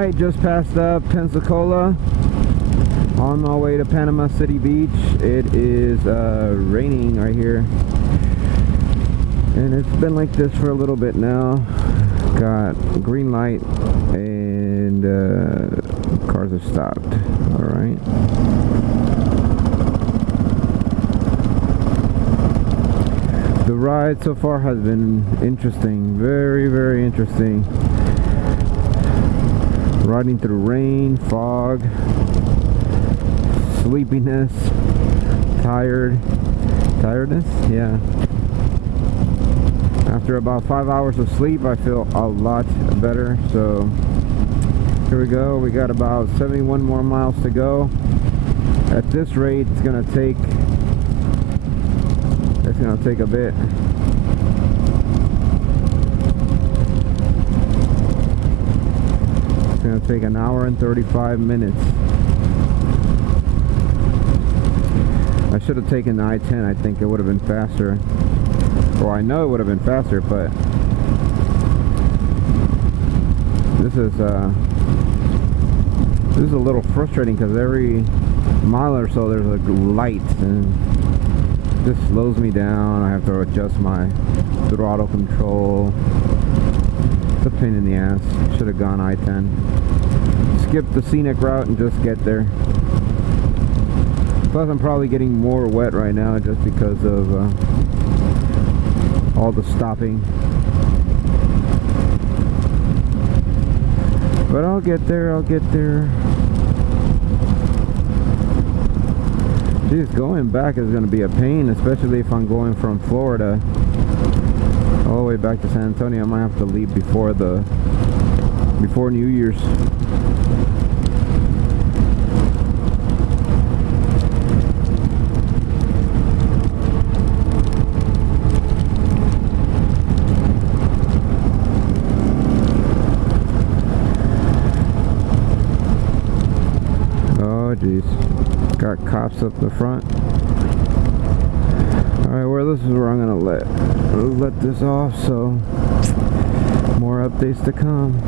Alright, just passed up Pensacola on my way to Panama City Beach. It is raining right here, and it's been like this for a little bit now. Got green light and cars have stopped. Alright. The ride so far has been interesting, very, very interesting. Riding through rain, fog, sleepiness, tiredness, yeah. After about 5 hours of sleep, I feel a lot better. So here we go. We got about 71 more miles to go. At this rate, it's gonna take a bit. It's gonna take an hour and 35 minutes. I should have taken the I-10. I think it would have been faster. Or I know it would have been faster, but this is a little frustrating because every mile or so there's a light and this slows me down. I have to adjust my throttle control. It's a pain in the ass. Should have gone I-10. Skip the scenic route and just get there. Plus I'm probably getting more wet right now just because of all the stopping. But I'll get there, Geez, going back is going to be a pain, especially if I'm going from Florida all the way back to San Antonio. I might have to leave before New Year's. Oh geez. Got cops up the front. Alright, well this is where I'm gonna let this off, so more updates to come.